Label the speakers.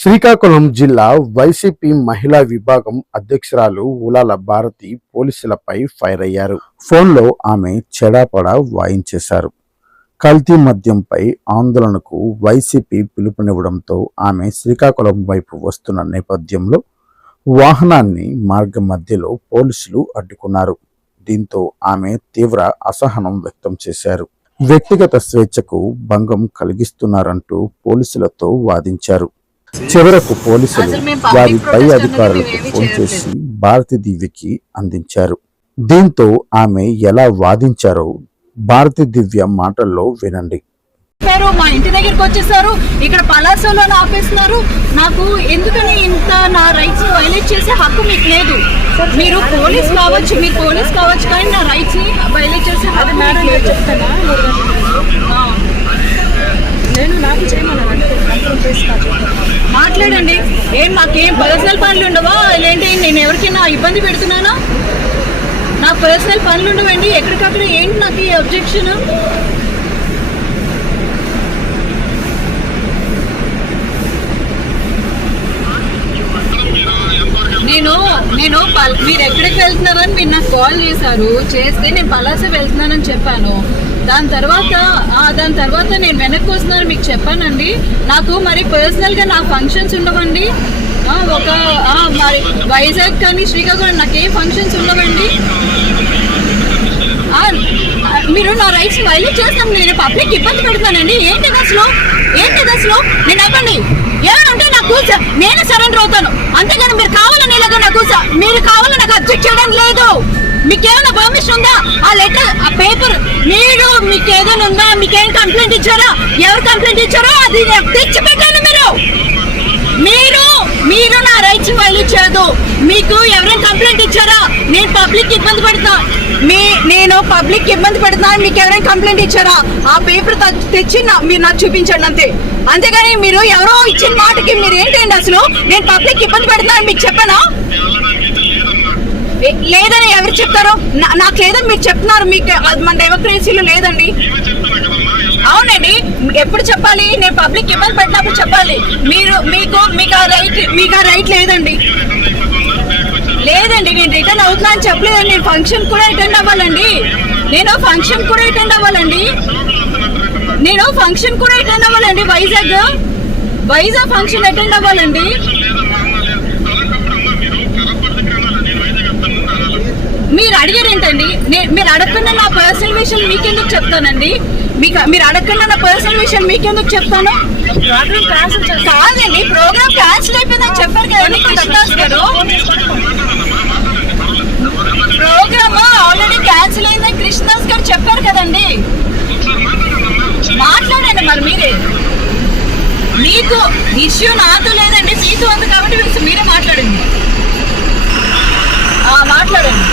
Speaker 1: శ్రీకాకుళం జిల్లా వైసీపీ మహిళా విభాగం అధ్యక్షురాలు ఉలాల భారతి పోలీసులపై ఫైర్ అయ్యారు. ఫోన్లో ఆమె చెడాపడా వాయించేశారు. కల్తీ మద్యంపై ఆందోళనకు వైసీపీ పిలుపునివ్వడంతో ఆమె శ్రీకాకుళం వైపు వస్తున్న నేపథ్యంలో వాహనాన్ని మార్గ మధ్యలో పోలీసులు అడ్డుకున్నారు. దీంతో ఆమె తీవ్ర అసహనం వ్యక్తం చేశారు. వ్యక్తిగత స్వేచ్ఛకు భంగం కలిగిస్తున్నారంటూ పోలీసులతో వాదించారు. చివరకు పోలీసులు వారి పై అధికారులకు ఫోన్ చేసి భారతి దివ్యకి అందించారు. దీంతో ఆమె ఎలా వాదించారో భారతి దివ్య మాటల్లో వినండి.
Speaker 2: మా ఇంటి దగ్గరికి వచ్చేసారు ఇక్కడ పలాసోలో ఆపేస్తున్నారు. నాకు ఎందుకని ఇంత నా రైట్స్ వైలేట్ చేసే హక్కు మీకు లేదు. మీరు పోలీస్ కావచ్చు మీరు పోలీస్ కావచ్చు కానీ నా రైట్స్ని వైలేట్ చేసే హక్కు మీకు లేదు ఆ.
Speaker 3: నేను నాకు చేయమన్నాను కంట్రోల్ చేసి కాదు.
Speaker 2: మాట్లాడండి ఏం మాకేం పర్సనల్ పనులు ఉండవా? లేదంటే నేను ఎవరికైనా ఇబ్బంది పెడుతున్నానా? నాకు పర్సనల్ పనులు ఉండవండి. ఎక్కడికక్కడ ఏంటి నాకు ఈ అబ్జెక్షన్ నేను నేను మీరు ఎక్కడికి వెళ్తున్నారని మీరు నాకు కాల్ చేశారు. చేస్తే నేను పలాస వెళ్తున్నానని చెప్పాను. దాని తర్వాత దాని తర్వాత నేను వెనక్కి వస్తున్నాను మీకు చెప్పానండి. నాకు మరి పర్సనల్గా నా ఫంక్షన్స్ ఉండవండి. ఒక మరి వైజాగ్ కానీ శ్రీకాకుళం నాకు ఏ ఫంక్షన్స్ ఉండవండి. మీరు నా రైట్స్ వైలేట్ చేస్తాను నేను పబ్లిక్ ఇబ్బంది పెడతానండి ఏంటి అసలు? ఏంటి అసలు? నేను అవ్వండి ఏమంటే నాకు స- నేను సరెండర్ అవుతాను. అంతేగాని మీరు కావాలని ఇలాగ నాకు స- మీరు కావాలని నాకు అబ్జెక్ట్ చేయడం లేదు. మీకు ఏమైనా పర్మిషన్ ఉందా? ఆ లెటర్ ఆ పేపర్ మీరు మీకు ఏదైనా ఉందా? మీకేం కంప్లైంట్ ఇచ్చారా? ఎవరు కంప్లైంట్ ఇచ్చారో అది తెచ్చిపెట్టాను తెచ్చి మీరు. మీరు మీరు నా రైట్స్ వైలేట్ చేయదు మీకు ఎవరైనా కంప్లైంట్ ఇచ్చారా? నేను పబ్లిక్ ఇబ్బంది పడతా. మీ నేను పబ్లిక్ ఇబ్బంది పెడతా మీకు ఎవరైనా కంప్లైంట్ ఇచ్చారా? ఆ పేపర్ తెచ్చి నా- మీరు నాకు చూపించండి అంతే. అంతేగాని మీరు ఎవరో ఇచ్చిన మాటకి మీరు ఏంటండి అసలు? నేను పబ్లిక్ ఇబ్బంది పెడతాను మీకు చెప్పానా? లేదా చెప్తారు? నా- నాకు లేదని మీరు చెప్తున్నారు. మీకు మన డెమోక్రసీలో లేదండి. అవునండి. ఎప్పుడు చెప్పాలి? నేను పబ్లిక్ ఇబ్బంది పెట్టినప్పుడు చెప్పాలి. మీరు మీకు మీకు ఆ రైట్ మీకు ఆ రైట్ లేదండి. లేదండి నేను రిటర్న్ అవుతున్నా అని చెప్పలేదండి. నేను ఫంక్షన్ కూడా అటెండ్ అవ్వాలండి. నేను ఫంక్షన్ కూడా అటెండ్ అవ్వాలండి. నేను ఫంక్షన్ కూడా అటెండ్ అవ్వాలండి. వైజాగ్ వైజాగ్ ఫంక్షన్ అటెండ్ అవ్వాలండి. మీరు అడిగారు ఏంటండి? మీరు అడగకుండా నా పర్సనల్ విషయం మీకెందుకు చెప్తానండి? మీకు మీరు అడగకుండా నా పర్సనల్ విషయం మీకెందుకు చెప్తాను? కాదండి ప్రోగ్రామ్ క్యాన్సిల్ అయిపోయిందని చెప్పారు కదండి గారు? ప్రోగ్రామ్ ఆల్రెడీ క్యాన్సిల్ అయిందని కృష్ణదాస్ గారు చెప్పారు కదండి. మాట్లాడండి మరి మీరే. మీకు ఇష్యూ నాతో లేదండి మీతో ఉంది కాబట్టి మీరే మాట్లాడండి. మాట్లాడండి.